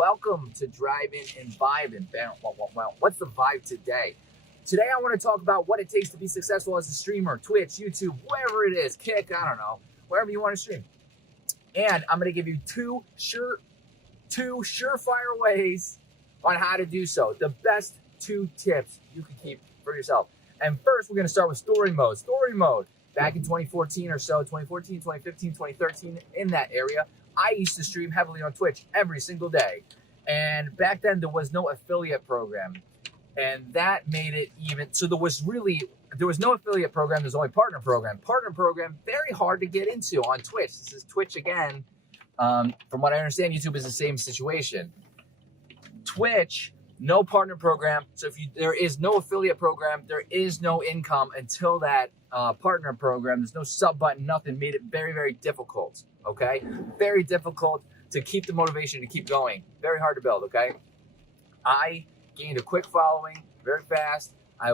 Welcome to Driving and Vibing. Well, what's the vibe today? Today I want to talk about what it takes to be successful as a streamer, Twitch, YouTube, wherever it is, Kick, I don't know, wherever you want to stream. And I'm going to give you two surefire ways on how to do so. The best 2 tips you can keep for yourself. And first, we're going to start with story mode. Story mode. Back in 2014 or so, 2014, 2015, 2013, in that area, I used to stream heavily on Twitch every single day. And back then, there was no affiliate program. And that made it even, so there was no affiliate program, there's only partner program. Partner program, very hard to get into on Twitch. This is Twitch again. From what I understand, YouTube is the same situation. Twitch, no partner program. So if there is no affiliate program, there is no income until that partner program. There's no sub button, nothing. Made it very, very difficult, okay? Very difficult to keep the motivation to keep going. Very hard to build, okay? I gained a quick following very fast. I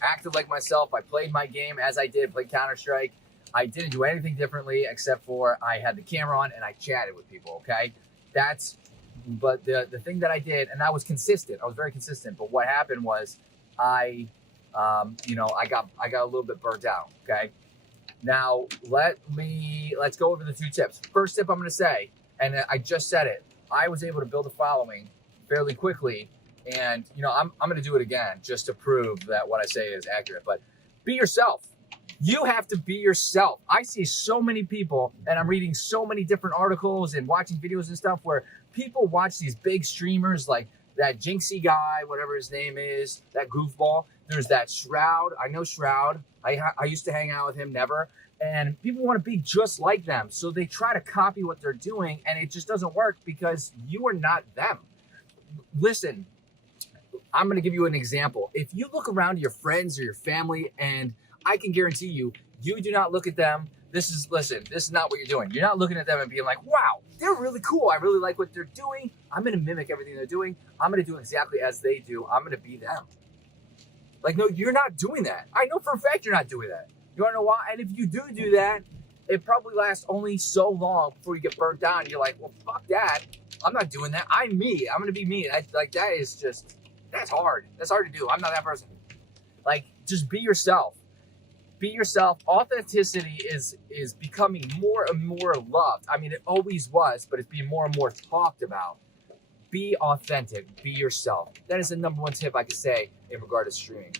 acted like myself. I played my game as I did, played Counter-Strike. I didn't do anything differently except for I had the camera on and I chatted with people, okay? But the thing that I did, and I was consistent. I was very consistent. But what happened was I got a little bit burnt out, okay? Now, let's go over the 2 tips. First tip I'm going to say, and I just said it, I was able to build a following fairly quickly. And, I'm going to do it again just to prove that what I say is accurate. But be yourself. You have to be yourself. I see so many people, and I'm reading so many different articles and watching videos and stuff where people watch these big streamers like that Jinxie guy, whatever his name is, that goofball. There's that Shroud. I know Shroud. I used to hang out with him, never. And people want to be just like them. So they try to copy what they're doing, and it just doesn't work because you are not them. Listen, I'm going to give you an example. If you look around your friends or your family, and I can guarantee you, you do not look at them. This is not what you're doing. You're not looking at them and being like, wow, they're really cool. I really like what they're doing. I'm going to mimic everything they're doing. I'm going to do exactly as they do. I'm going to be them. Like, no, you're not doing that. I know for a fact you're not doing that. You want to know why? And if you do that, it probably lasts only so long before you get burnt down. You're like, well, fuck that. I'm not doing that. I'm me. I'm going to be me. That's hard. That's hard to do. I'm not that person. Like, just be yourself. Be yourself. Authenticity is becoming more and more loved. I mean, it always was, but it's being more and more talked about. Be authentic. Be yourself. That is the number 1 tip I could say in regard to streaming.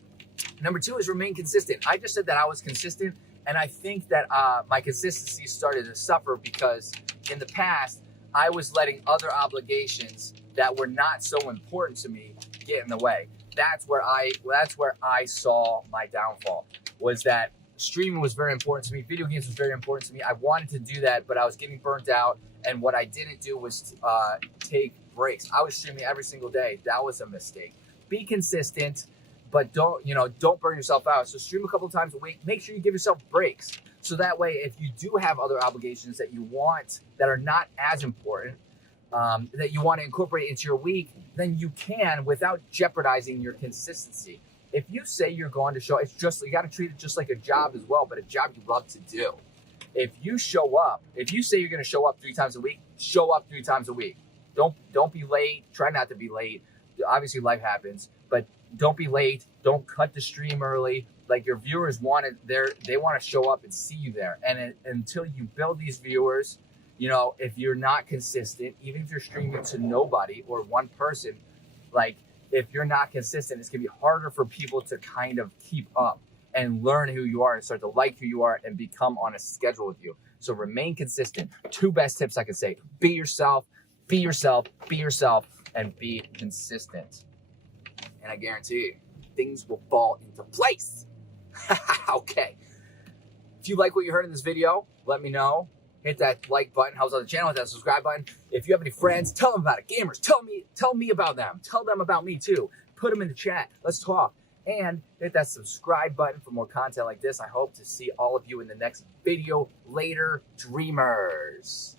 Number 2 is remain consistent. I just said that I was consistent, and I think that my consistency started to suffer because in the past, I was letting other obligations that were not so important to me get in the way. That's where I saw my downfall, was that streaming was very important to me. Video games was very important to me. I wanted to do that, but I was getting burnt out. And what I didn't do was take breaks. I was streaming every single day. That was a mistake. Be consistent, but don't burn yourself out. So stream a couple of times a week. Make sure you give yourself breaks. So that way, if you do have other obligations that you want that are not as important, that you want to incorporate into your week, then you can without jeopardizing your consistency. If you say you're going to show, you got to treat it just like a job as well, but a job you love to do. If you say you're going to show up 3 times a week, show up 3 times a week. Don't be late. Try not to be late. Obviously, life happens, but don't be late. Don't cut the stream early. Like, your viewers they want to show up and see you there. And until you build these viewers, if you're not consistent, even if you're streaming to nobody or 1 person, like, if you're not consistent, it's going to be harder for people to kind of keep up and learn who you are and start to like who you are and become on a schedule with you. So remain consistent. 2 best tips I could say. Be yourself, be yourself, be yourself, and be consistent. And I guarantee you, things will fall into place. Okay. If you like what you heard in this video, let me know. Hit that like button, helps out the channel. Hit that subscribe button. If you have any friends, tell them about it. Gamers, tell me about them. Tell them about me too. Put them in the chat. Let's talk. And hit that subscribe button for more content like this. I hope to see all of you in the next video. Later, dreamers.